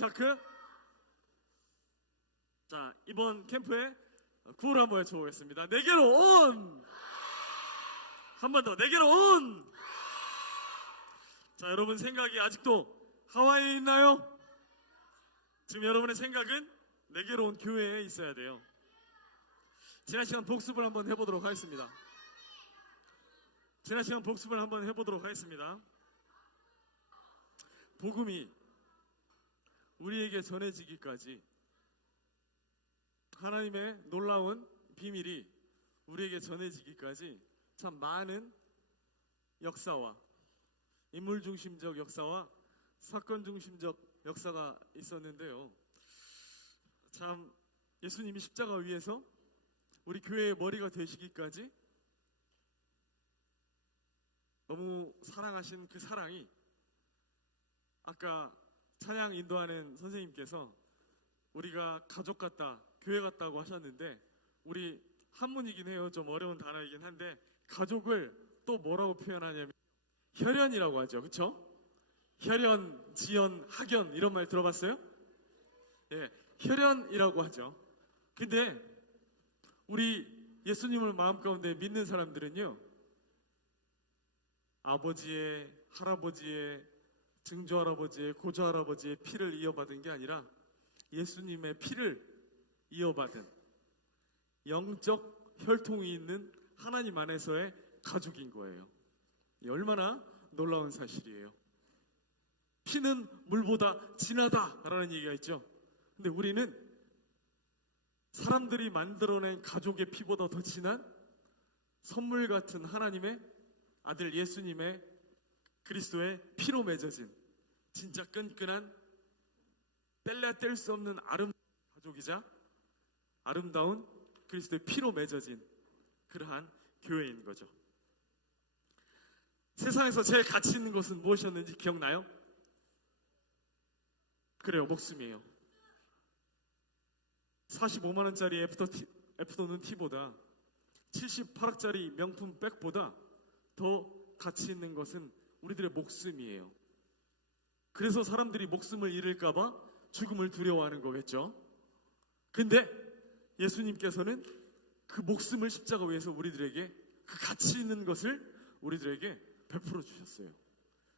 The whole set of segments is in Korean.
자크. 자, 이번 캠프에 구호를 한번 외쳐보겠습니다. 내게로 온! 한 번 더, 내게로 온! 자, 여러분 생각이 아직도 하와이에 있나요? 지금 여러분의 생각은 내게로 온 교회에 있어야 돼요. 지난 시간 복습을 한번 해보도록 하겠습니다. 복음이 우리에게 전해지기까지, 하나님의 놀라운 비밀이 우리에게 전해지기까지 참 많은 역사와 인물 중심적 역사와 사건 중심적 역사가 있었는데요. 참 예수님이 십자가 위에서 우리 교회의 머리가 되시기까지 너무 사랑하신 그 사랑이, 아까 찬양 인도하는 선생님께서 우리가 가족 같다, 교회 같다고 하셨는데, 우리 한문이긴 해요. 좀 어려운 단어이긴 한데 가족을 또 뭐라고 표현하냐면 혈연이라고 하죠. 그렇죠? 혈연, 지연, 학연 이런 말 들어봤어요? 예, 혈연이라고 하죠. 근데 우리 예수님을 마음 가운데 믿는 사람들은요, 아버지의, 할아버지의, 증조할아버지의, 고조할아버지의 피를 이어받은 게 아니라 예수님의 피를 이어받은 영적 혈통이 있는 하나님 안에서의 가족인 거예요. 얼마나 놀라운 사실이에요. 피는 물보다 진하다라는 얘기가 있죠. 근데 우리는 사람들이 만들어낸 가족의 피보다 더 진한 선물 같은 하나님의 아들 예수님의, 그리스도의 피로 맺어진 진짜 끈끈한, 뗄래야 뗄 수 없는 아름다운 가족이자 아름다운 그리스도의 피로 맺어진 그러한 교회인 거죠. 세상에서 제일 가치 있는 것은 무엇이었는지 기억나요? 그래요, 목숨이에요. 45만 원짜리 애프터눈 티보다 78억짜리 명품 백보다 더 가치 있는 것은 우리들의 목숨이에요. 그래서 사람들이 목숨을 잃을까봐 죽음을 두려워하는 거겠죠. 근데 예수님께서는 그 목숨을 십자가 위에서 우리들에게, 그 가치 있는 것을 우리들에게 베풀어 주셨어요.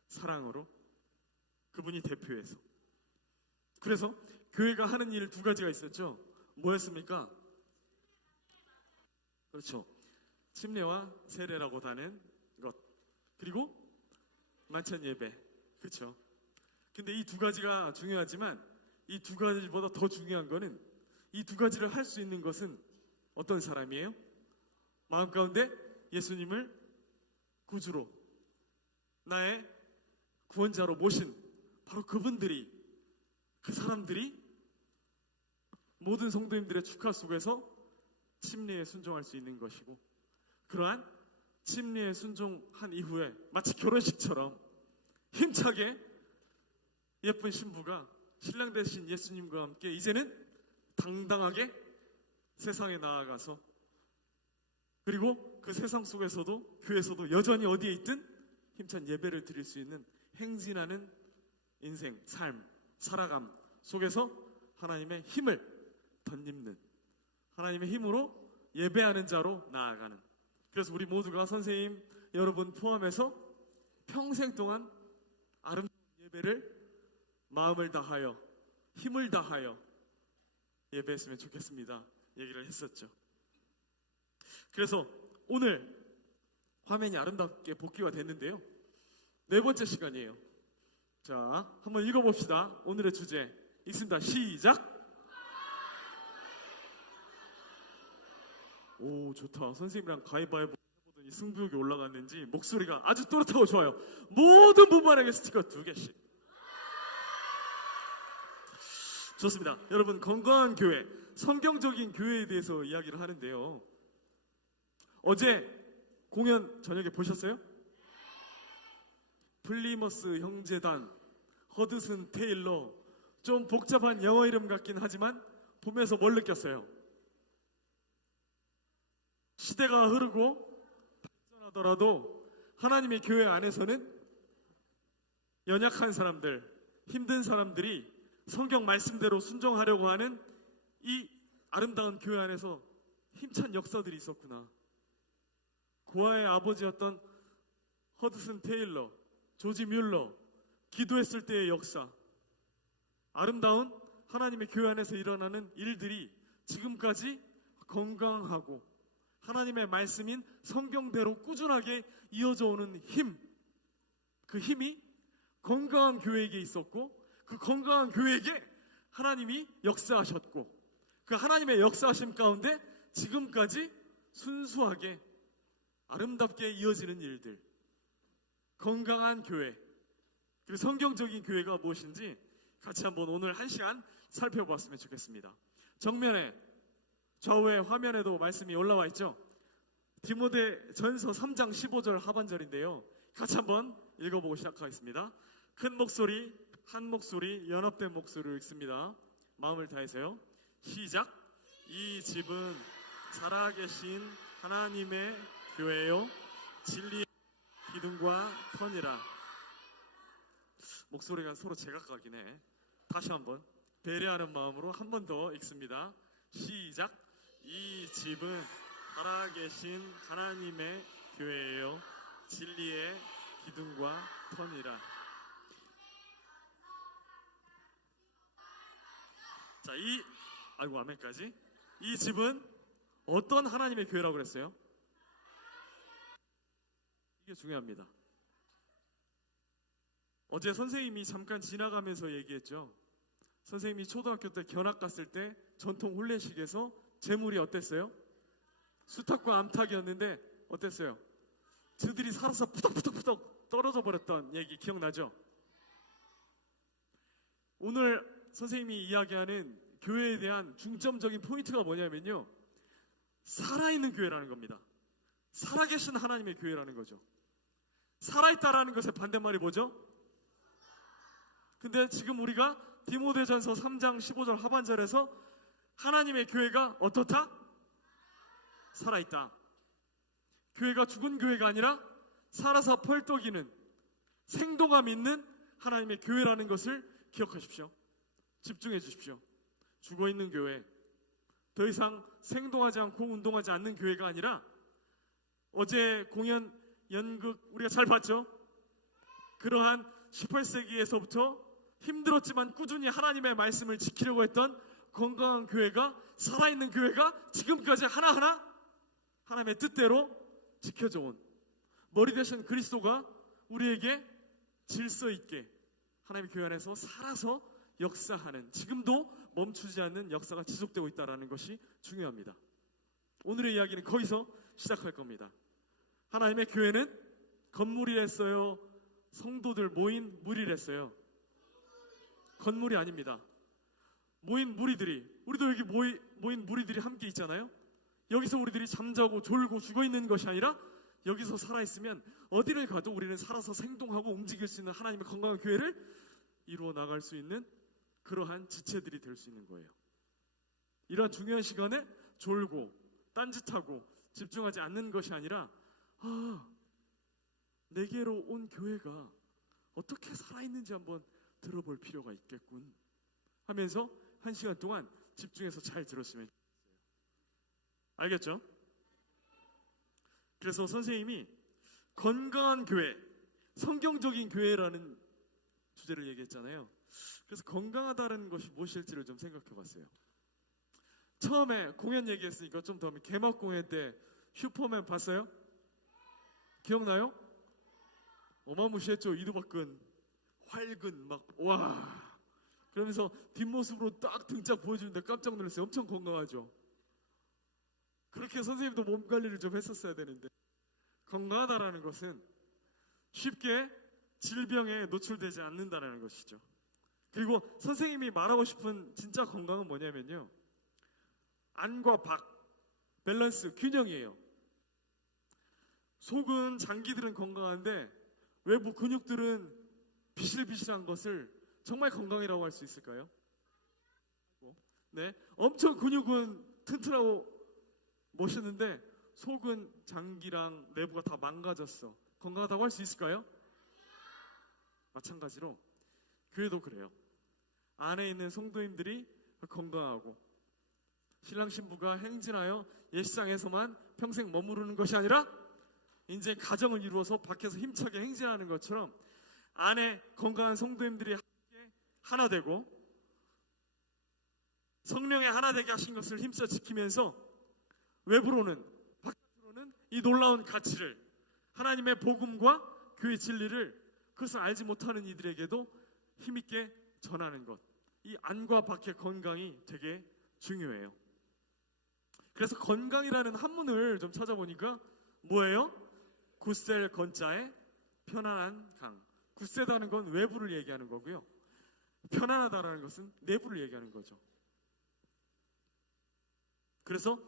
사랑으로, 그분이 대표해서. 그래서 교회가 하는 일 두 가지가 있었죠. 뭐였습니까? 그렇죠. 침례와 세례라고 하는 것, 그리고 만찬 예배. 그렇죠. 근데 이 두 가지가 중요하지만 이 두 가지보다 더 중요한 거는, 이 두 가지를 할 수 있는 것은 어떤 사람이에요? 마음 가운데 예수님을 구주로, 나의 구원자로 모신 바로 그분들이, 그 사람들이 모든 성도님들의 축하 속에서 침례에 순종할 수 있는 것이고, 그러한 침례에 순종한 이후에 마치 결혼식처럼 힘차게 예쁜 신부가 신랑 되신 예수님과 함께 이제는 당당하게 세상에 나아가서, 그리고 그 세상 속에서도, 교회에서도 여전히 어디에 있든 힘찬 예배를 드릴 수 있는 행진하는 인생, 삶, 살아감 속에서 하나님의 힘을 덧입는, 하나님의 힘으로 예배하는 자로 나아가는. 그래서 우리 모두가, 선생님 여러분 포함해서 평생 동안 아름다운 예배를 마음을 다하여, 힘을 다하여 예배했으면 좋겠습니다 얘기를 했었죠. 그래서 오늘 화면이 아름답게 복귀가 됐는데요, 네 번째 시간이에요. 자, 한번 읽어봅시다. 오늘의 주제 읽습니다. 시작. 오, 좋다. 선생님이랑 가위바위보 해보더니 승부욕이 올라갔는지 목소리가 아주 또렷하고 좋아요. 모든 부부에게 스티커 2개씩. 좋습니다. 여러분, 건강한 교회, 성경적인 교회에 대해서 이야기를 하는데요, 어제 공연 저녁에 보셨어요? 플리머스 형제단, 허드슨 테일러, 좀 복잡한 영어 이름 같긴 하지만 보면서 뭘 느꼈어요? 시대가 흐르고 발전하더라도 하나님의 교회 안에서는 연약한 사람들, 힘든 사람들이 성경 말씀대로 순종하려고 하는 이 아름다운 교회 안에서 힘찬 역사들이 있었구나. 고아의 아버지였던 허드슨 테일러, 조지 뮬러, 기도했을 때의 역사, 아름다운 하나님의 교회 안에서 일어나는 일들이 지금까지 건강하고 하나님의 말씀인 성경대로 꾸준하게 이어져 오는 힘, 그 힘이 건강한 교회에게 있었고, 그 건강한 교회에게 하나님이 역사하셨고, 그 하나님의 역사하심 가운데 지금까지 순수하게 아름답게 이어지는 일들, 건강한 교회, 그리고 성경적인 교회가 무엇인지 같이 한번 오늘 1시간 살펴봤으면 좋겠습니다. 정면에 좌우에 화면에도 말씀이 올라와 있죠. 디모데전서 3장 15절 하반절인데요, 같이 한번 읽어보고 시작하겠습니다. 큰 목소리, 한 목소리, 연합된 목소리로 읽습니다. 마음을 다해서요. 시작. 이 집은 살아계신 하나님의 교회요 진리의 기둥과 터니라. 목소리가 서로 제각각이네. 다시 한번 배려하는 마음으로 한 번 더 읽습니다. 시작. 이 집은 살아계신 하나님의 교회예요 진리의 기둥과 터니라. 자, 아이고 아멘까지. 이 집은 어떤 하나님의 교회라고 그랬어요? 이게 중요합니다. 어제 선생님이 잠깐 지나가면서 얘기했죠. 선생님이 초등학교 때 견학 갔을 때 전통 혼례식에서 제물이 어땠어요? 수탉과 암탉이었는데 어땠어요? 들이 살아서 푸덕푸덕푸덕 떨어져 버렸던 얘기 기억나죠? 오늘 선생님이 이야기하는 교회에 대한 중점적인 포인트가 뭐냐면요, 살아있는 교회라는 겁니다. 살아계신 하나님의 교회라는 거죠. 살아있다라는 것의 반대말이 뭐죠? 근데 지금 우리가 디모데전서 3장 15절 하반절에서 하나님의 교회가 어떻다? 살아있다. 교회가 죽은 교회가 아니라 살아서 펄떡이는 생동감 있는 하나님의 교회라는 것을 기억하십시오. 집중해 주십시오. 죽어있는 교회, 더 이상 생동하지 않고 운동하지 않는 교회가 아니라, 어제 공연 연극 우리가 잘 봤죠? 그러한 18세기에서부터 힘들었지만 꾸준히 하나님의 말씀을 지키려고 했던 건강한 교회가, 살아있는 교회가 지금까지 하나하나 하나님의 뜻대로 지켜져 온, 머리 대신 그리스도가 우리에게 질서 있게 하나님의 교회 안에서 살아서 역사하는, 지금도 멈추지 않는 역사가 지속되고 있다는 것이 중요합니다. 오늘의 이야기는 거기서 시작할 겁니다. 하나님의 교회는 건물이랬어요? 성도들 모인 무리랬어요? 건물이 아닙니다. 모인 무리들이, 우리도 여기 모인 무리들이 함께 있잖아요. 여기서 우리들이 잠자고 졸고 죽어있는 것이 아니라 여기서 살아있으면 어디를 가도 우리는 살아서 생동하고 움직일 수 있는 하나님의 건강한 교회를 이루어 나갈 수 있는 그러한 지체들이 될 수 있는 거예요. 이러한 중요한 시간에 졸고 딴짓하고 집중하지 않는 것이 아니라, 내게로 온 교회가 어떻게 살아있는지 한번 들어볼 필요가 있겠군 하면서 1시간 동안 집중해서 잘 들었으면 좋겠어요. 알겠죠? 그래서 선생님이 건강한 교회, 성경적인 교회라는 주제를 얘기했잖아요. 그래서 건강하다는 것이 무엇일지를 좀 생각해 봤어요. 처음에 공연 얘기했으니까 좀 더 하면, 개막 공연 때 슈퍼맨 봤어요? 기억나요? 어마무시했죠. 이두박근 활근 막, 와, 그러면서 뒷모습으로 딱 등짝 보여주는데 깜짝 놀랐어요. 엄청 건강하죠. 그렇게 선생님도 몸 관리를 좀 했었어야 되는데, 건강하다라는 것은 쉽게 질병에 노출되지 않는다는 것이죠. 그리고 선생님이 말하고 싶은 진짜 건강은 뭐냐면요, 안과 박, 밸런스, 균형이에요. 속은, 장기들은 건강한데 외부 근육들은 비실비실한 것을 정말 건강이라고 할 수 있을까요? 네, 엄청 근육은 튼튼하고 멋있는데 속은, 장기랑 내부가 다 망가졌어. 건강하다고 할 수 있을까요? 마찬가지로 교회도 그래요. 안에 있는 성도님들이 건강하고 신랑 신부가 행진하여 예식장에서만 평생 머무르는 것이 아니라 이제 가정을 이루어서 밖에서 힘차게 행진하는 것처럼 안에 건강한 성도님들이 함께 하나 되고 성령의 하나 되게 하신 것을 힘써 지키면서 외부로는 바깥으로는 이 놀라운 가치를 하나님의 복음과 교회 진리를 그것을 알지 못하는 이들에게도 힘있게 전하는 것, 이 안과 밖의 건강이 되게 중요해요. 그래서 건강이라는 한문을 좀 찾아보니까 뭐예요? 굳셀 건자에 편안한 강. 굳세다는 건 외부를 얘기하는 거고요, 편안하다라는 것은 내부를 얘기하는 거죠. 그래서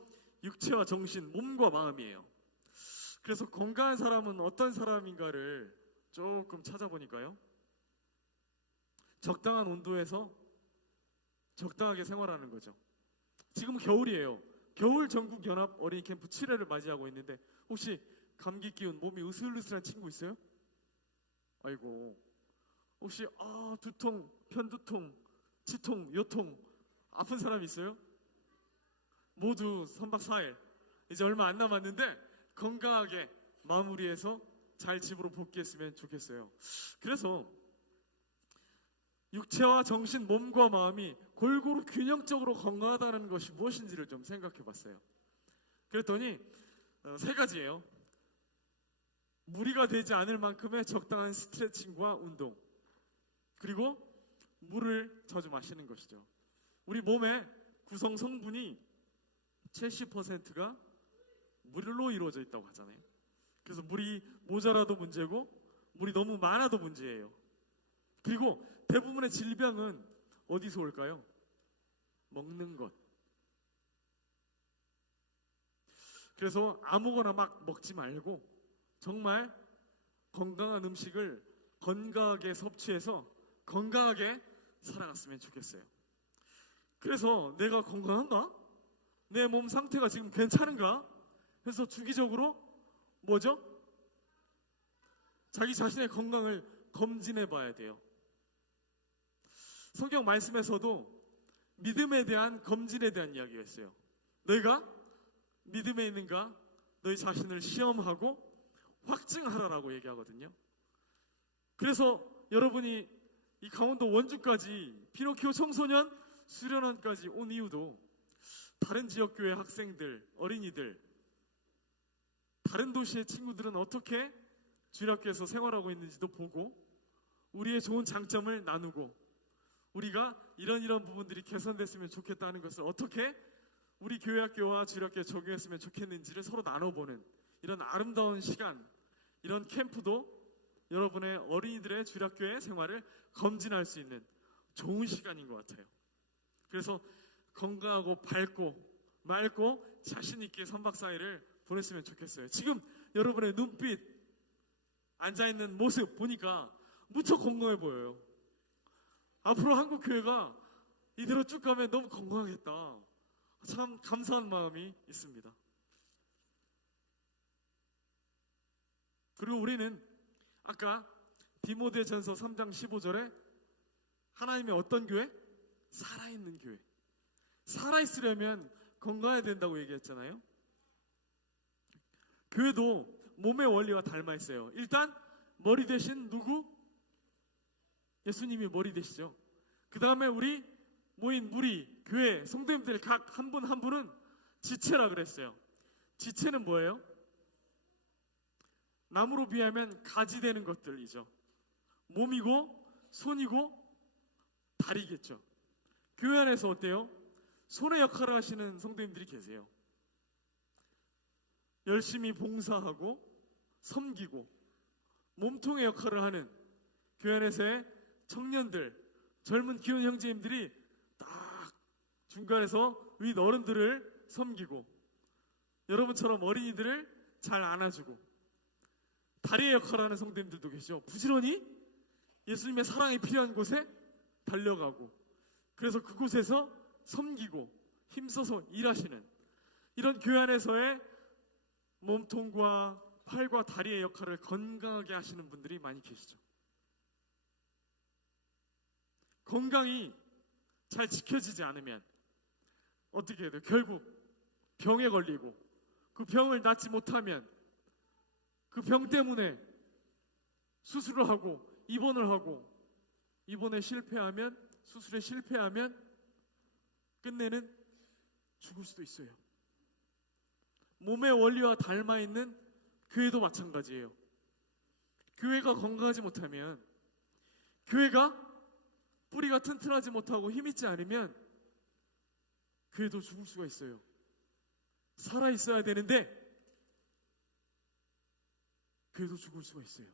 육체와 정신, 몸과 마음이에요. 그래서 건강한 사람은 어떤 사람인가를 조금 찾아보니까요, 적당한 온도에서 적당하게 생활하는 거죠. 지금 겨울이에요. 겨울 전국 연합 어린이 캠프 7회를 맞이하고 있는데 혹시 감기 기운 몸이 으슬으슬한 친구 있어요? 아이고, 혹시 두통, 편두통, 치통, 요통 아픈 사람 있어요? 모두 3박 4일 이제 얼마 안 남았는데 건강하게 마무리해서 잘 집으로 복귀했으면 좋겠어요. 그래서 육체와 정신, 몸과 마음이 골고루 균형적으로 건강하다는 것이 무엇인지를 좀 생각해 봤어요. 그랬더니 3가지예요. 무리가 되지 않을 만큼의 적당한 스트레칭과 운동, 그리고 물을 자주 마시는 것이죠. 우리 몸의 구성 성분이 70%가 물로 이루어져 있다고 하잖아요. 그래서 물이 모자라도 문제고 물이 너무 많아도 문제예요. 그리고 대부분의 질병은 어디서 올까요? 먹는 것. 그래서 아무거나 막 먹지 말고 정말 건강한 음식을 건강하게 섭취해서 건강하게 살아갔으면 좋겠어요. 그래서 내가 건강한가? 내 몸 상태가 지금 괜찮은가? 그래서 주기적으로 뭐죠? 자기 자신의 건강을 검진해 봐야 돼요. 성경 말씀에서도 믿음에 대한 검진에 대한 이야기가 있어요. 너희가 믿음에 있는가? 너희 자신을 시험하고 확증하라라고 얘기하거든요. 그래서 여러분이 이 강원도 원주까지 피노키오 청소년 수련원까지 온 이유도 다른 지역교회 학생들, 어린이들, 다른 도시의 친구들은 어떻게 주일학교에서 생활하고 있는지도 보고 우리의 좋은 장점을 나누고 우리가 이런 부분들이 개선됐으면 좋겠다는 것을 어떻게 우리 교회학교와 주일학교에 적용했으면 좋겠는지를 서로 나눠보는 이런 아름다운 시간, 이런 캠프도 여러분의 어린이들의 주일학교의 생활을 검진할 수 있는 좋은 시간인 것 같아요. 그래서 건강하고 밝고 맑고 자신있게 3박 4일을 보냈으면 좋겠어요. 지금 여러분의 눈빛, 앉아있는 모습 보니까 무척 건강해 보여요. 앞으로 한국교회가 이대로 쭉 가면 너무 건강하겠다. 참 감사한 마음이 있습니다. 그리고 우리는 아까 디모데전서 3장 15절에 하나님의 어떤 교회? 살아있는 교회. 살아있으려면 건강해야 된다고 얘기했잖아요. 교회도 몸의 원리와 닮아 있어요. 일단 머리 대신 누구? 예수님이 머리 되시죠. 그 다음에 우리 모인 무리, 교회, 성도님들 각 한 분 한 분은 지체라 그랬어요. 지체는 뭐예요? 나무로 비하면 가지 되는 것들이죠. 몸이고 손이고 다리겠죠. 교회 안에서 어때요? 손의 역할을 하시는 성도님들이 계세요. 열심히 봉사하고 섬기고 몸통의 역할을 하는 교회 안에서의 청년들, 젊은 귀여운 형제님들이 딱 중간에서 윗 어른들을 섬기고 여러분처럼 어린이들을 잘 안아주고 다리의 역할을 하는 성도님들도 계시죠. 부지런히 예수님의 사랑이 필요한 곳에 달려가고 그래서 그곳에서 섬기고 힘써서 일하시는 이런 교회 안에서의 몸통과 팔과 다리의 역할을 건강하게 하시는 분들이 많이 계시죠. 건강이 잘 지켜지지 않으면 어떻게 해야 돼요? 결국 병에 걸리고 그 병을 낫지 못하면 그 병 때문에 수술을 하고 입원을 하고 입원에 실패하면 수술에 실패하면 끝내는 죽을 수도 있어요. 몸의 원리와 닮아 있는 교회도 마찬가지예요. 교회가 건강하지 못하면, 교회가 뿌리가 튼튼하지 못하고 힘있지 않으면 교회도 죽을 수가 있어요. 살아 있어야 되는데 교회도 죽을 수가 있어요.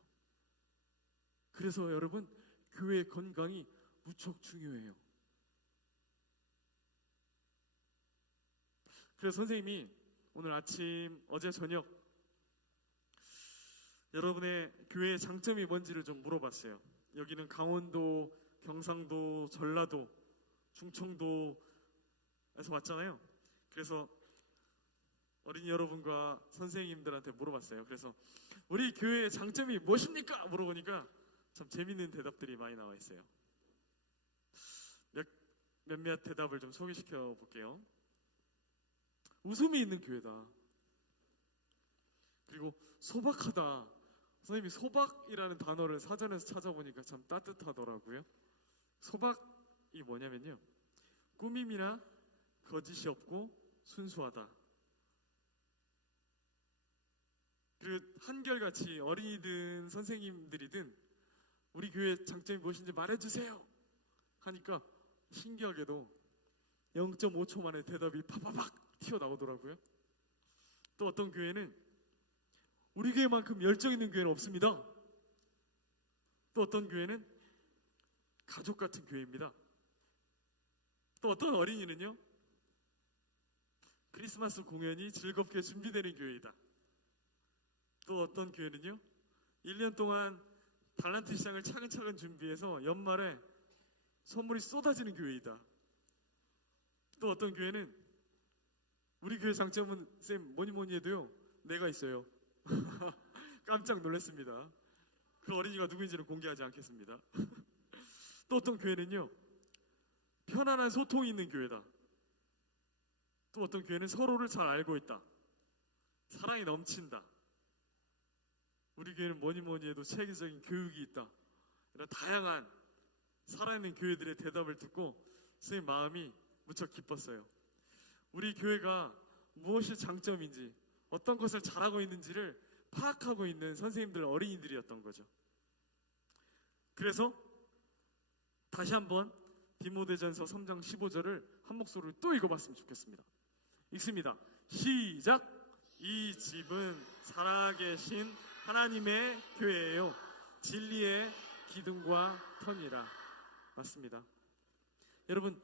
그래서 여러분, 교회의 건강이 무척 중요해요. 그래서 선생님이 오늘 아침, 어제 저녁 여러분의 교회의 장점이 뭔지를 좀 물어봤어요. 여기는 강원도, 경상도, 전라도, 충청도에서 왔잖아요. 그래서 어린이 여러분과 선생님들한테 물어봤어요. 그래서 우리 교회의 장점이 무엇입니까? 물어보니까 참 재밌는 대답들이 많이 나와 있어요. 몇몇 대답을 좀 소개시켜 볼게요. 웃음이 있는 교회다. 그리고 소박하다. 선생님이 소박이라는 단어를 사전에서 찾아보니까 참 따뜻하더라고요. 소박이 뭐냐면요, 꾸밈이나 거짓이 없고 순수하다. 그리고 한결같이 어린이든 선생님들이든 우리 교회의 장점이 무엇인지 말해주세요 하니까 신기하게도 0.5초 만에 대답이 파파박 튀어나오더라고요. 또 어떤 교회는 우리 교회만큼 열정 있는 교회는 없습니다. 또 어떤 교회는 가족 같은 교회입니다. 또 어떤 어린이는요, 크리스마스 공연이 즐겁게 준비되는 교회이다. 또 어떤 교회는요, 1년 동안 달란트 시장을 차근차근 준비해서 연말에 선물이 쏟아지는 교회이다. 또 어떤 교회는 우리 교회 장점은 쌤 뭐니 해도요, 내가 있어요. 깜짝 놀랐습니다. 그 어린이가 누구인지는 공개하지 않겠습니다. 또 어떤 교회는요, 편안한 소통이 있는 교회다. 또 어떤 교회는 서로를 잘 알고 있다. 사랑이 넘친다. 우리 교회는 뭐니 해도 체계적인 교육이 있다. 이런 다양한 살아있는 교회들의 대답을 듣고 선생님 마음이 무척 기뻤어요. 우리 교회가 무엇이 장점인지, 어떤 것을 잘하고 있는지를 파악하고 있는 선생님들, 어린이들이었던 거죠. 그래서 다시 한번 디모데전서 3장 15절을 한 목소리로 또 읽어봤으면 좋겠습니다. 읽습니다. 시작! 이 집은 살아계신 하나님의 교회예요. 진리의 기둥과 터니라. 맞습니다. 여러분,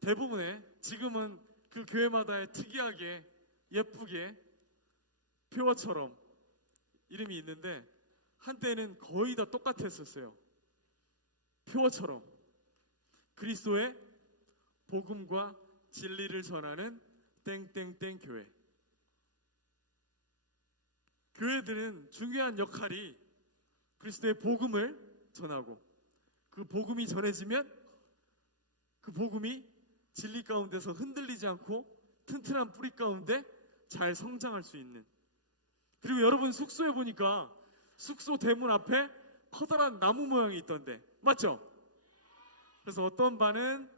대부분의 지금은 그 교회마다의 특이하게 예쁘게 표어처럼 이름이 있는데 한때는 거의 다 똑같았었어요. 표어처럼 그리스도의 복음과 진리를 전하는 땡땡땡 교회. 교회들은 중요한 역할이 그리스도의 복음을 전하고, 그 복음이 전해지면 그 복음이 진리 가운데서 흔들리지 않고 튼튼한 뿌리 가운데 잘 성장할 수 있는. 그리고 여러분 숙소에 보니까 숙소 대문 앞에 커다란 나무 모양이 있던데 맞죠? 그래서 어떤 반은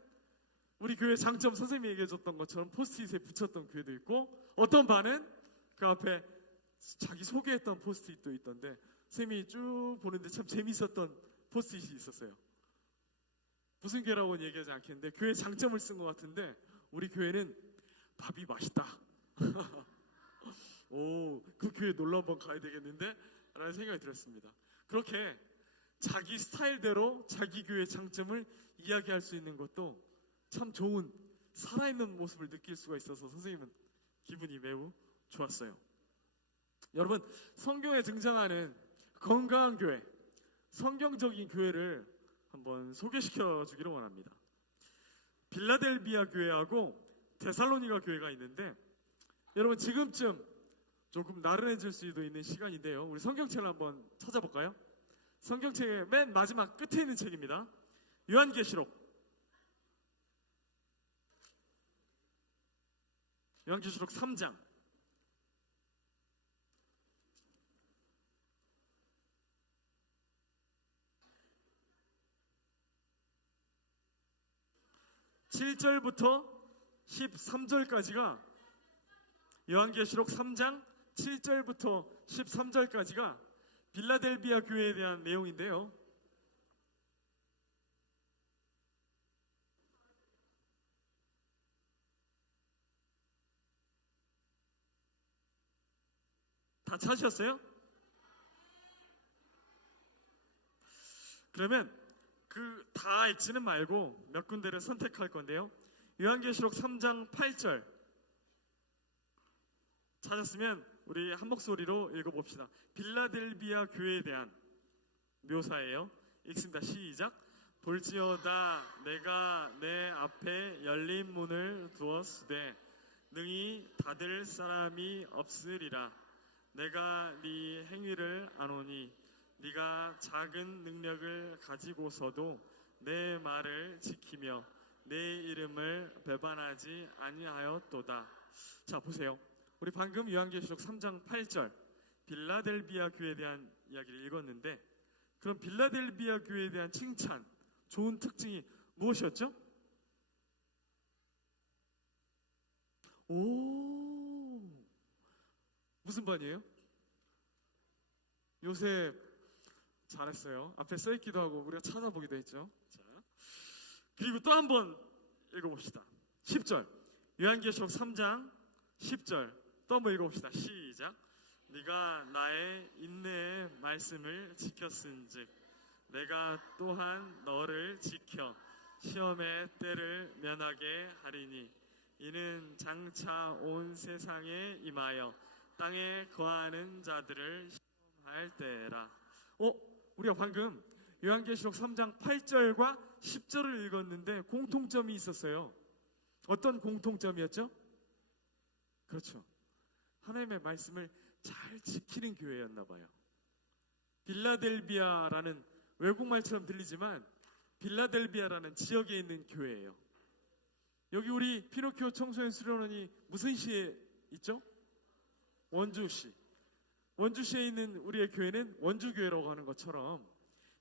우리 교회 장점 선생님이 얘기해 줬던 것처럼 포스트잇에 붙였던 교회도 있고, 어떤 반은 그 앞에 자기 소개했던 포스트잇도 있던데 선생님이 쭉 보는데 참 재밌었던 포스트잇이 있었어요. 무슨 교회라고는 얘기하지 않겠는데 교회 장점을 쓴 것 같은데, 우리 교회는 밥이 맛있다. 오, 그 교회 놀러 한번 가야 되겠는데? 라는 생각이 들었습니다. 그렇게 자기 스타일대로 자기 교회의 장점을 이야기할 수 있는 것도 참 좋은 살아있는 모습을 느낄 수가 있어서 선생님은 기분이 매우 좋았어요. 여러분, 성경에 등장하는 건강한 교회, 성경적인 교회를 한번 소개시켜 주기를 원합니다. 빌라델비아 교회하고 데살로니가 교회가 있는데, 여러분 지금쯤 조금 나른해질 수도 있는 시간인데요, 우리 성경책을 한번 찾아볼까요? 성경책의 맨 마지막 끝에 있는 책입니다. 요한계시록 요한계시록 3장 7절부터 13절까지가 요한계시록 3장 7절부터 13절까지가 빌라델비아 교회에 대한 내용인데요. 다 찾으셨어요? 그러면 그 다 읽지는 말고 몇 군데를 선택할 건데요. 요한계시록 3장 8절 찾았으면 우리 한 목소리로 읽어봅시다. 빌라델비아 교회에 대한 묘사예요. 읽습니다. 시작. 볼지어다 내가 내 앞에 열린 문을 두었으되 능히 닫을 사람이 없으리라. 내가 네 행위를 아노니 네가 작은 능력을 가지고서도 내 말을 지키며 내 이름을 배반하지 아니하였도다. 자, 보세요. 우리 방금 요한계시록 3장 8절 빌라델비아 교회에 대한 이야기를 읽었는데, 그럼 빌라델비아 교회에 대한 칭찬, 좋은 특징이 무엇이었죠? 오, 무슨 반이에요? 요새 잘했어요. 앞에 써있기도 하고 우리가 찾아보기도 했죠. 자, 그리고 또 한 번 읽어봅시다. 10절 요한계시록 3장 10절 또 한 번 읽어봅시다. 시작. 네가 나의 인내의 말씀을 지켰은즉 내가 또한 너를 지켜 시험의 때를 면하게 하리니 이는 장차 온 세상에 임하여 땅에 거하는 자들을 시험할 때라. 우리가 방금 요한계시록 3장 8절과 10절을 읽었는데 공통점이 있었어요. 어떤 공통점이었죠? 그렇죠. 하나님의 말씀을 잘 지키는 교회였나 봐요. 빌라델비아라는 외국말처럼 들리지만 빌라델비아라는 지역에 있는 교회예요. 여기 우리 피노키오 청소년 수련원이 무슨 시에 있죠? 원주시. 원주시에 있는 우리의 교회는 원주교회라고 하는 것처럼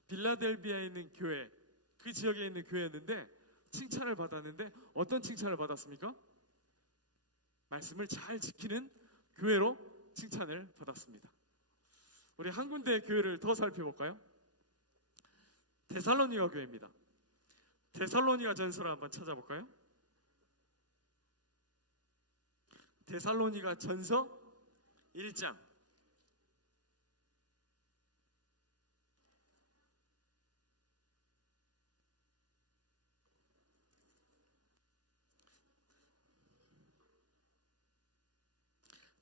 빌라델비아에 있는 교회, 그 지역에 있는 교회였는데 칭찬을 받았는데 어떤 칭찬을 받았습니까? 말씀을 잘 지키는 교회로 칭찬을 받았습니다. 우리 한 군데 교회를 더 살펴볼까요? 데살로니가 교회입니다. 데살로니가 전서를 한번 찾아볼까요? 데살로니가 전서 1장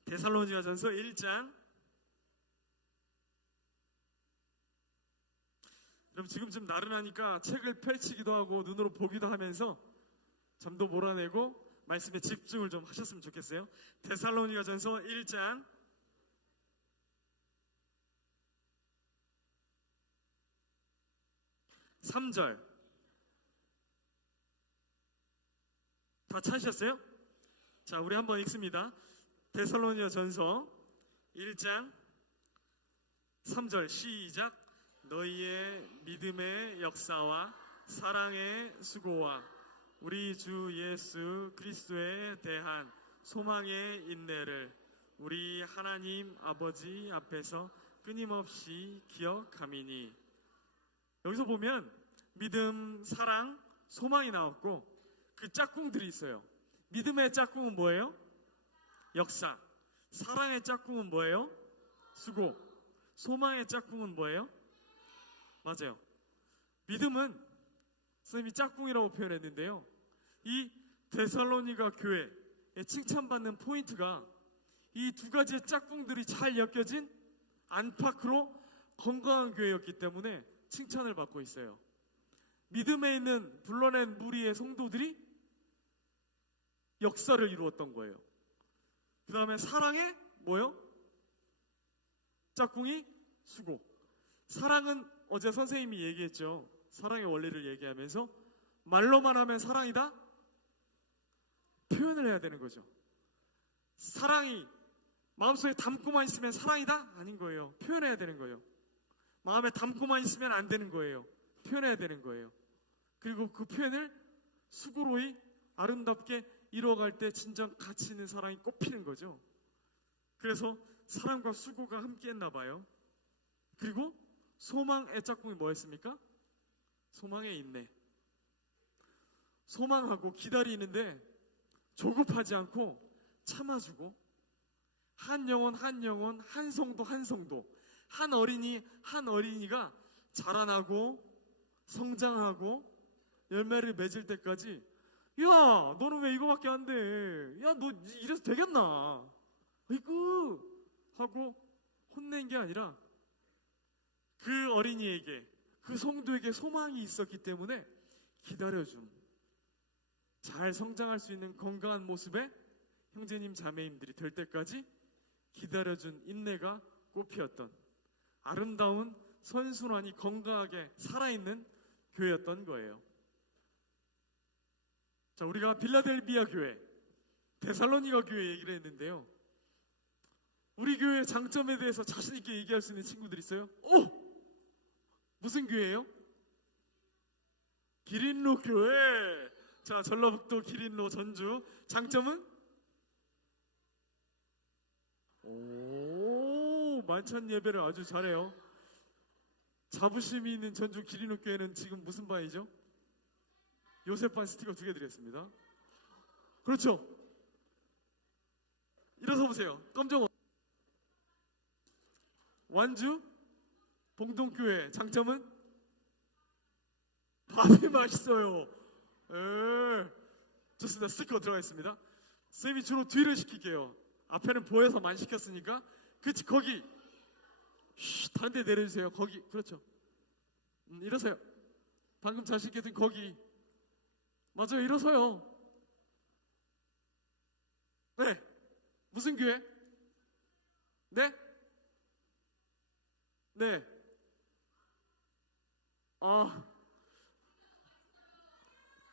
데살로니가전서 1장. 여러분 지금 좀 나른하니까 책을 펼치기도 하고 눈으로 보기도 하면서 잠도 몰아내고 말씀에 집중을 좀 하셨으면 좋겠어요. 데살로니가전서 1장 3절 다 찾으셨어요? 자, 우리 한번 읽습니다. 데살로니가전서 1장 3절 시작. 너희의 믿음의 역사와 사랑의 수고와 우리 주 예수 그리스도에 대한 소망의 인내를 우리 하나님 아버지 앞에서 끊임없이 기억함이니. 여기서 보면 믿음, 사랑, 소망이 나왔고 그 짝꿍들이 있어요. 믿음의 짝꿍은 뭐예요? 역사. 사랑의 짝꿍은 뭐예요? 수고. 소망의 짝꿍은 뭐예요? 맞아요. 믿음은 선생님이 짝꿍이라고 표현했는데요, 이 데살로니가 교회에 칭찬받는 포인트가 이 두 가지의 짝꿍들이 잘 엮여진 안팎으로 건강한 교회였기 때문에 칭찬을 받고 있어요. 믿음에 있는 불러낸 무리의 성도들이 역사를 이루었던 거예요. 그 다음에 사랑의 뭐요? 짝꿍이 수고. 사랑은 어제 선생님이 얘기했죠. 사랑의 원리를 얘기하면서 말로만 하면 사랑이다? 표현을 해야 되는 거죠. 사랑이 마음속에 담고만 있으면 사랑이다? 아닌 거예요. 표현해야 되는 거예요. 마음에 담고만 있으면 안 되는 거예요. 표현해야 되는 거예요. 그리고 그 표현을 수고로이 아름답게 이루어갈 때 진정 가치 있는 사랑이 꽃피는 거죠. 그래서 사랑과 수고가 함께 했나 봐요. 그리고 소망의 짝꿍이 뭐였습니까? 소망의 인내. 소망하고 기다리는데 조급하지 않고 참아주고, 한 영혼 한 영혼, 한 성도 한 성도, 한 어린이 한 어린이가 자라나고 성장하고 열매를 맺을 때까지, 야 너는 왜 이거밖에 안 돼? 야 너 이래서 되겠나? 아이고 하고 혼낸 게 아니라 그 어린이에게, 그 성도에게 소망이 있었기 때문에 기다려줌, 잘 성장할 수 있는 건강한 모습의 형제님 자매님들이 될 때까지 기다려준 인내가 꽃피었던 아름다운 선순환이 건강하게 살아있는 교회였던 거예요. 자, 우리가 빌라델비아 교회, 데살로니가 교회 얘기를 했는데요. 우리 교회의 장점에 대해서 자신 있게 얘기할 수 있는 친구들 있어요? 오! 무슨 교회예요? 기린로 교회. 자, 전라북도 기린로 전주. 장점은? 오, 만찬 예배를 아주 잘해요. 자부심이 있는 전주 기린로 교회는 지금 무슨 반이죠? 요셉반 스티커 2개 드리겠습니다. 그렇죠? 일어서 보세요. 검정 완주 봉동교회. 장점은? 밥이 맛있어요. 좋습니다. 스티커 들어가 있습니다. 쌤이 주로 뒤를 시킬게요. 앞에는 보여서 많이 시켰으니까. 그치, 거기. 다른 데 내려주세요. 거기. 그렇죠. 일어서요. 방금 잘 시켰던 거기. 맞아요. 일어서요. 네. 무슨 교회? 네? 네.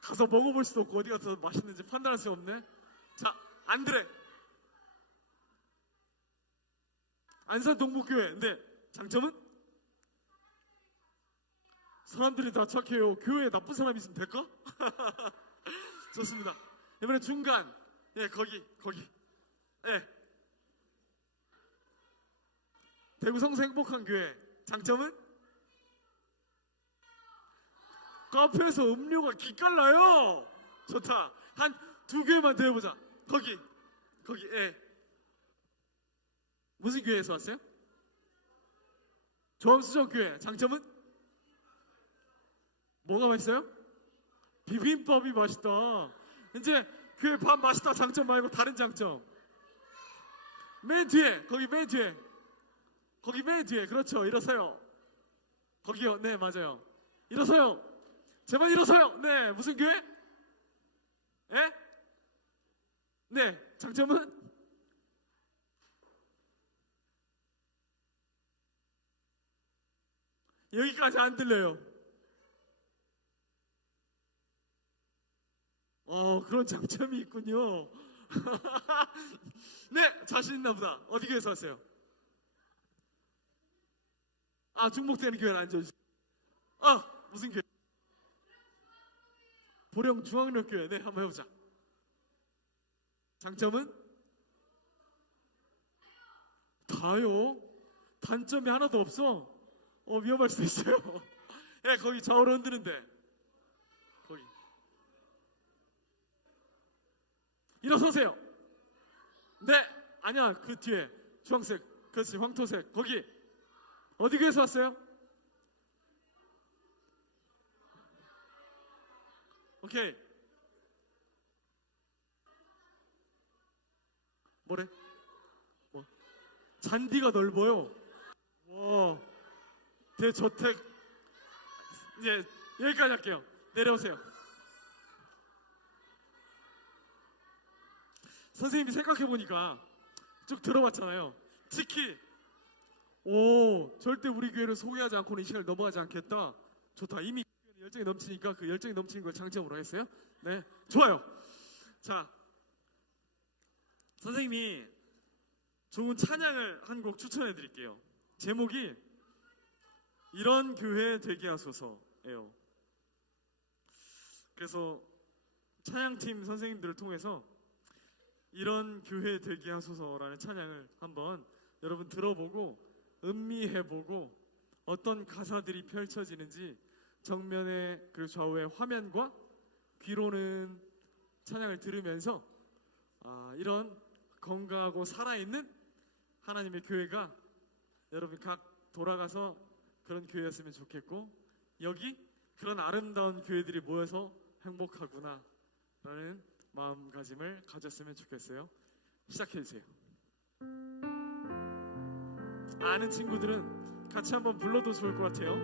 가서 먹어볼 수도 없고 어디가 더 맛있는지 판단할 수 없네. 자, 안드레. 안산 동북교회. 네. 장점은? 사람들이 다 착해요. 교회에 나쁜 사람 있으면 될까? 좋습니다. 이번에 중간. 예, 거기. 예. 대구 성수 행복한 교회. 장점은? 카페에서 음료가 기깔나요. 좋다. 한 2교회만 더 해보자. 거기. 예. 무슨 교회에서 왔어요? 조항수정교회. 장점은? 뭐가 맛있어요? 비빔밥이 맛있다. 이제 교회 밥 맛있다 장점 말고 다른 장점. 맨 뒤에. 거기 맨 뒤에. 그렇죠. 일어서요. 거기요. 네, 맞아요. 일어서요. 제발 일어서요. 네. 무슨 교회? 예? 네. 장점은? 여기까지 안 들려요. 그런 장점이 있군요. 네, 자신 있나 보다. 어디 교회에서 왔어요? 중복되는 교회는 앉아주세요. 무슨 교회? 보령 중앙역교회. 네, 한번 해보자. 장점은? 다요? 단점이 하나도 없어? 위험할 수도 있어요. 네, 거기 좌우로 흔드는데. 거기. 일어서세요. 네, 아니야, 그 뒤에 주황색, 그렇지, 황토색. 거기. 어디 교회에서 왔어요? 오케이. 뭐래? 뭐? 잔디가 넓어요. 와, 대저택. 이제 여기까지 할게요. 내려오세요. 선생님이 생각해보니까 쭉 들어봤잖아요. 특히 절대 우리 교회를 소개하지 않고는 이 시간을 넘어가지 않겠다. 좋다. 이미 열정이 넘치니까 그 열정이 넘치는 걸 장점으로 했어요. 네, 좋아요. 자, 선생님이 좋은 찬양을 한 곡 추천해 드릴게요. 제목이 이런 교회 되게 하소서예요. 그래서 찬양팀 선생님들을 통해서 이런 교회 되게 하소서라는 찬양을 한번 여러분 들어보고 음미해보고 어떤 가사들이 펼쳐지는지 정면에 그리고 좌우의 화면과 귀로는 찬양을 들으면서 이런 건강하고 살아있는 하나님의 교회가 여러분 각 돌아가서 그런 교회였으면 좋겠고, 여기 그런 아름다운 교회들이 모여서 행복하구나 라는 마음가짐을 가졌으면 좋겠어요. 시작해주세요. 아는 친구들은 같이 한번 불러도 좋을 것 같아요.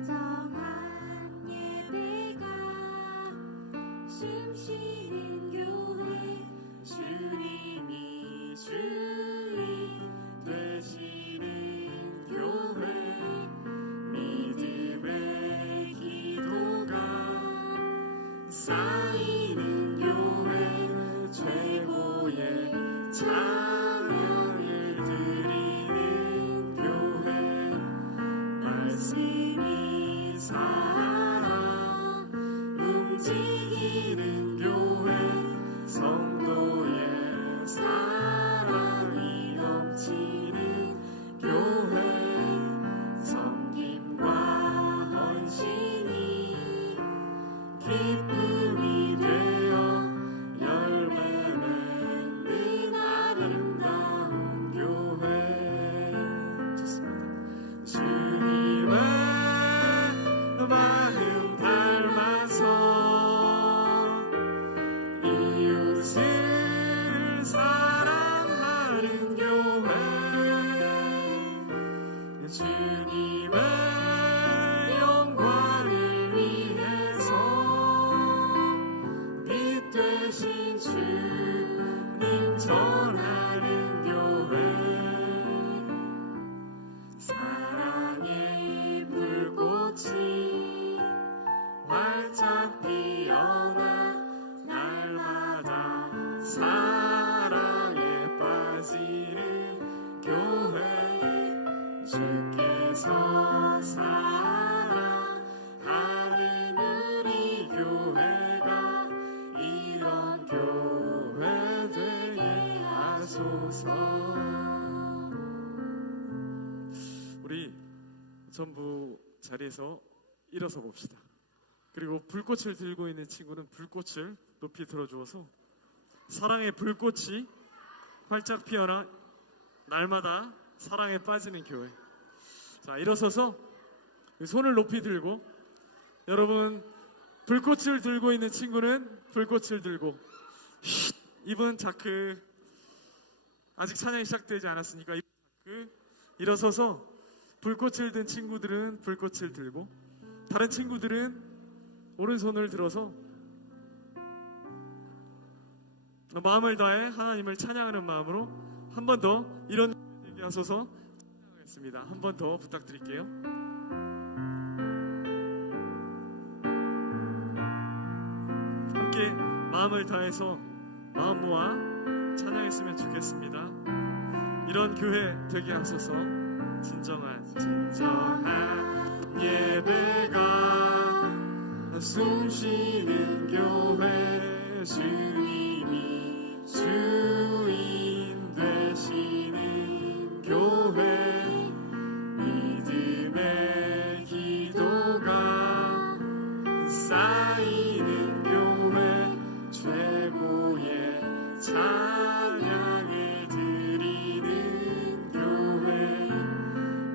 진정한 예배가 숨쉬는 교회, 주님이 주인 되시는 교회, 믿음의 기도가 쌓이는 교회, 최고의 찬양을 드리는 교회, 말씀이 살아 움직이는 교회, 성도의 사랑이 넘치는 교회, 섬김과 헌신이 기쁨이 되어 열매 맺는 아름다운 교회. 좋습니다. 주님의 마음 닮아서 이웃을 사랑하는 교회, 주님의 영광을 위해서 빛 되신 주님 전하는 교회, 사랑의 불꽃이 활짝 피어나 날마다 사랑에 빠지는 교회, 주께서 사랑하는 우리 교회가 이런 교회 되게 하소서. 우리 전부 자리에서 일어서 봅시다. 그리고 불꽃을 들고 있는 친구는 불꽃을 높이 들어주어서 사랑의 불꽃이 활짝 피어나 날마다 사랑에 빠지는 교회. 자, 일어서서 손을 높이 들고, 여러분 불꽃을 들고 있는 친구는 불꽃을 들고, 입은 자크, 아직 찬양이 시작되지 않았으니까 입은 자크. 일어서서 불꽃을 든 친구들은 불꽃을 들고, 다른 친구들은 오른손을 들어서 마음을 다해 하나님을 찬양하는 마음으로 한 번 더 이런 얘기 하소서 찬양하겠습니다. 한 번 더 부탁드릴게요. 함께 마음을 다해서 마음 모아 찬양했으면 좋겠습니다. 이런 교회 되게 하소서. 진정한 예배가 숨쉬는 교회, 주님이 주인 되시는 교회, 믿음의 기도가 쌓이는 교회, 최고의 찬양을 드리는 교회,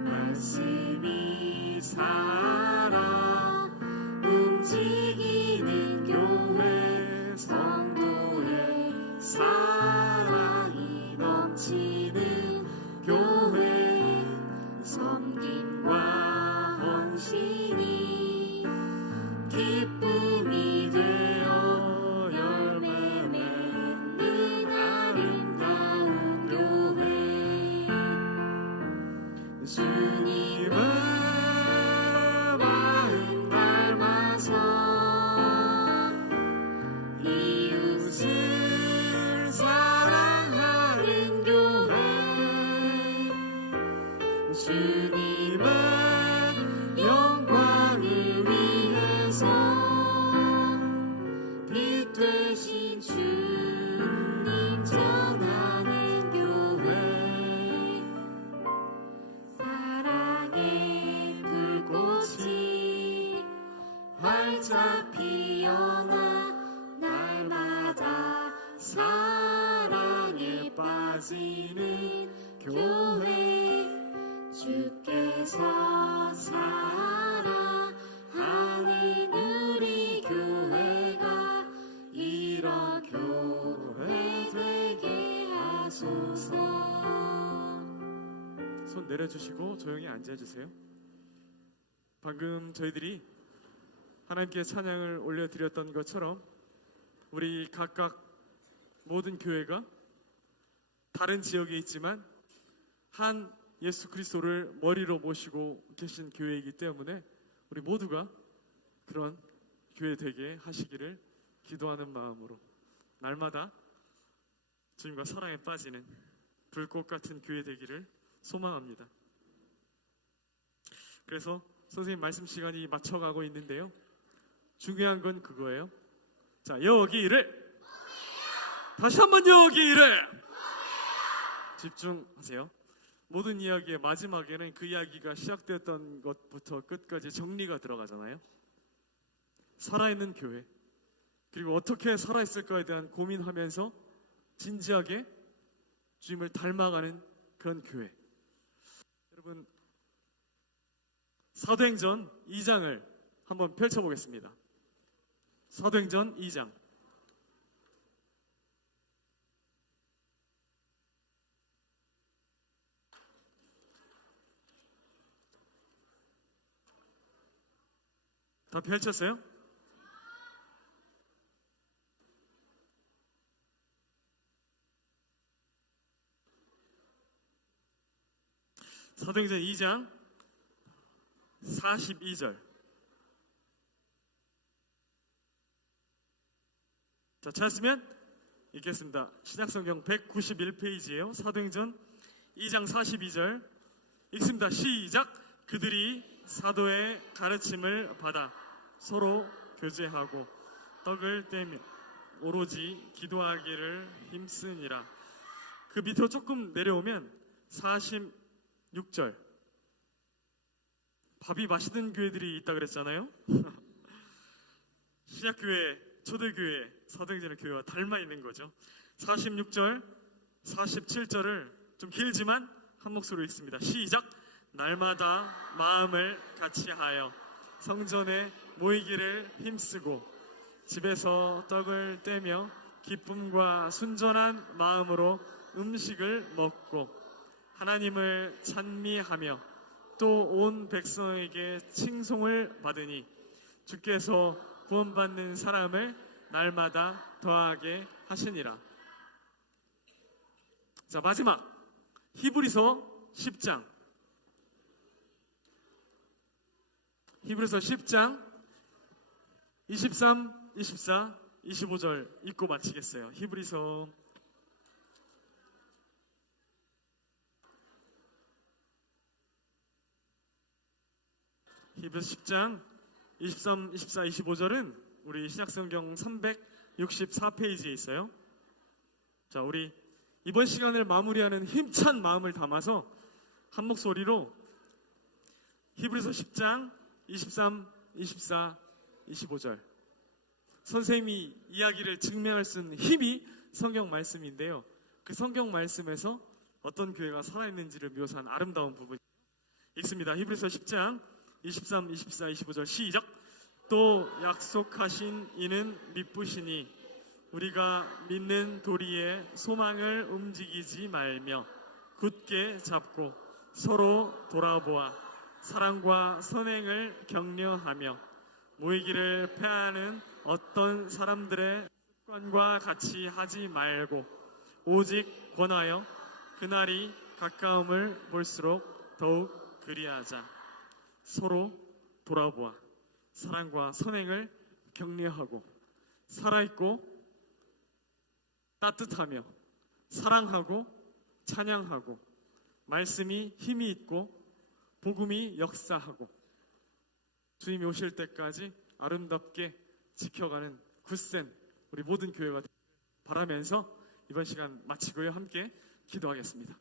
말씀이 살아 움직이는 교회, 성도의 사랑이 넘치는 교회, 섬김과 헌신이 기쁨이 되어 열매 맺는 아름다운 교회, 주님의 주님의 영광을 위해서 빛 되신 주님 전하는 교회 사랑의 불꽃이 활짝 피어나 날마다 사랑에 빠지는 교회 주께서 사랑하는 우리 교회가 이런 교회 되게 하소서. 손 내려주시고 조용히 앉아주세요. 방금 저희들이 하나님께 찬양을 올려드렸던 것처럼 우리 각각 모든 교회가 다른 지역에 있지만 한 예수 그리스도를 머리로 모시고 계신 교회이기 때문에 우리 모두가 그런 교회 되게 하시기를 기도하는 마음으로 날마다 주님과 사랑에 빠지는 불꽃 같은 교회 되기를 소망합니다. 그래서 선생님 말씀 시간이 맞춰가고 있는데요, 중요한 건 그거예요. 자, 여기를 다시 한번 여기를 집중하세요. 모든 이야기의 마지막에는 그 이야기가 시작되었던 것부터 끝까지 정리가 들어가잖아요. 살아있는 교회, 그리고 어떻게 살아있을까에 대한 고민하면서 진지하게 주님을 닮아가는 그런 교회. 여러분, 사도행전 2장을 한번 펼쳐보겠습니다. 사도행전 2장. 다 펼쳤어요? 사도행전 2장 42절. 자, 찾았으면 읽겠습니다. 신약성경 191페이지예요. 사도행전 2장 42절 읽습니다. 시작. 그들이 사도의 가르침을 받아 서로 교제하고 떡을 떼며 오로지 기도하기를 힘쓰니라. 그 밑으로 조금 내려오면 46절. 밥이 맛있는 교회들이 있다 그랬잖아요. 신약교회, 초대교회, 사도행전의 교회와 닮아 있는 거죠. 46절, 47절을 좀 길지만 한 목소리로 읽습니다. 시작. 날마다 마음을 같이하여 성전에 모이기를 힘쓰고 집에서 떡을 떼며 기쁨과 순전한 마음으로 음식을 먹고 하나님을 찬미하며 또 온 백성에게 칭송을 받으니 주께서 구원받는 사람을 날마다 더하게 하시니라. 자, 마지막 히브리서 10장. 히브리서 10장 23, 24, 25절 읽고 마치겠어요. 히브리서 10장 23, 24, 25절은 우리 신약성경 364페이지에 있어요. 자, 우리 이번 시간을 마무리하는 힘찬 마음을 담아서 한 목소리로 히브리서 10장 23, 24, 25절. 선생님이 이야기를 증명할 수 있는 힘이 성경 말씀인데요, 그 성경 말씀에서 어떤 교회가 살아있는지를 묘사한 아름다운 부분 읽습니다. 히브리서 10장 23, 24, 25절 시작. 또 약속하신 이는 미쁘시니 우리가 믿는 도리에 소망을 움직이지 말며 굳게 잡고 서로 돌아보아 사랑과 선행을 격려하며 모이기를 패하는 어떤 사람들의 습관과 같이 하지 말고 오직 권하여 그날이 가까움을 볼수록 더욱 그리하자. 서로 돌아보아 사랑과 선행을 격려하고 살아있고 따뜻하며 사랑하고 찬양하고 말씀이 힘이 있고 복음이 역사하고 주님이 오실 때까지 아름답게 지켜가는 굳센 우리 모든 교회가 되기를 바라면서 이번 시간 마치고요. 함께 기도하겠습니다.